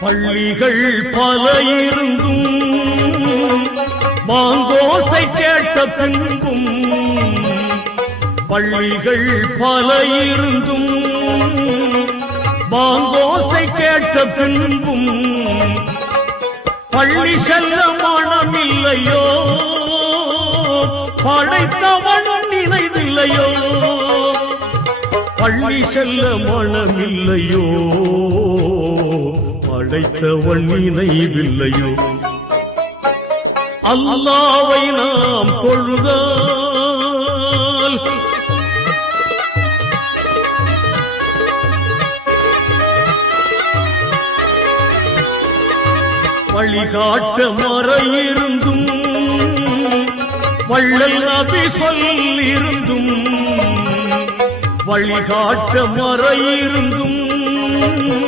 பள்ளிகள் பல இருந்தும் மாந்தோசை கேட்ட பின்பும் பள்ளிகள் பல இருந்தும் மாந்தோசை கேட்ட பின்பும் பள்ளி செல்ல மனமில்லையோ படைத்தவன் நினைவில்லையோ? பள்ளி செல்ல மனமில்லையோ படைத்தவன் நினைவில்லையோ? அல்லாவை நாம் தொழுதால் வழிகாட்ட மறையிருந்தும் வள்ளல் நபி சொல்லிருந்தும் வழிகாட்ட மறையிருந்தும்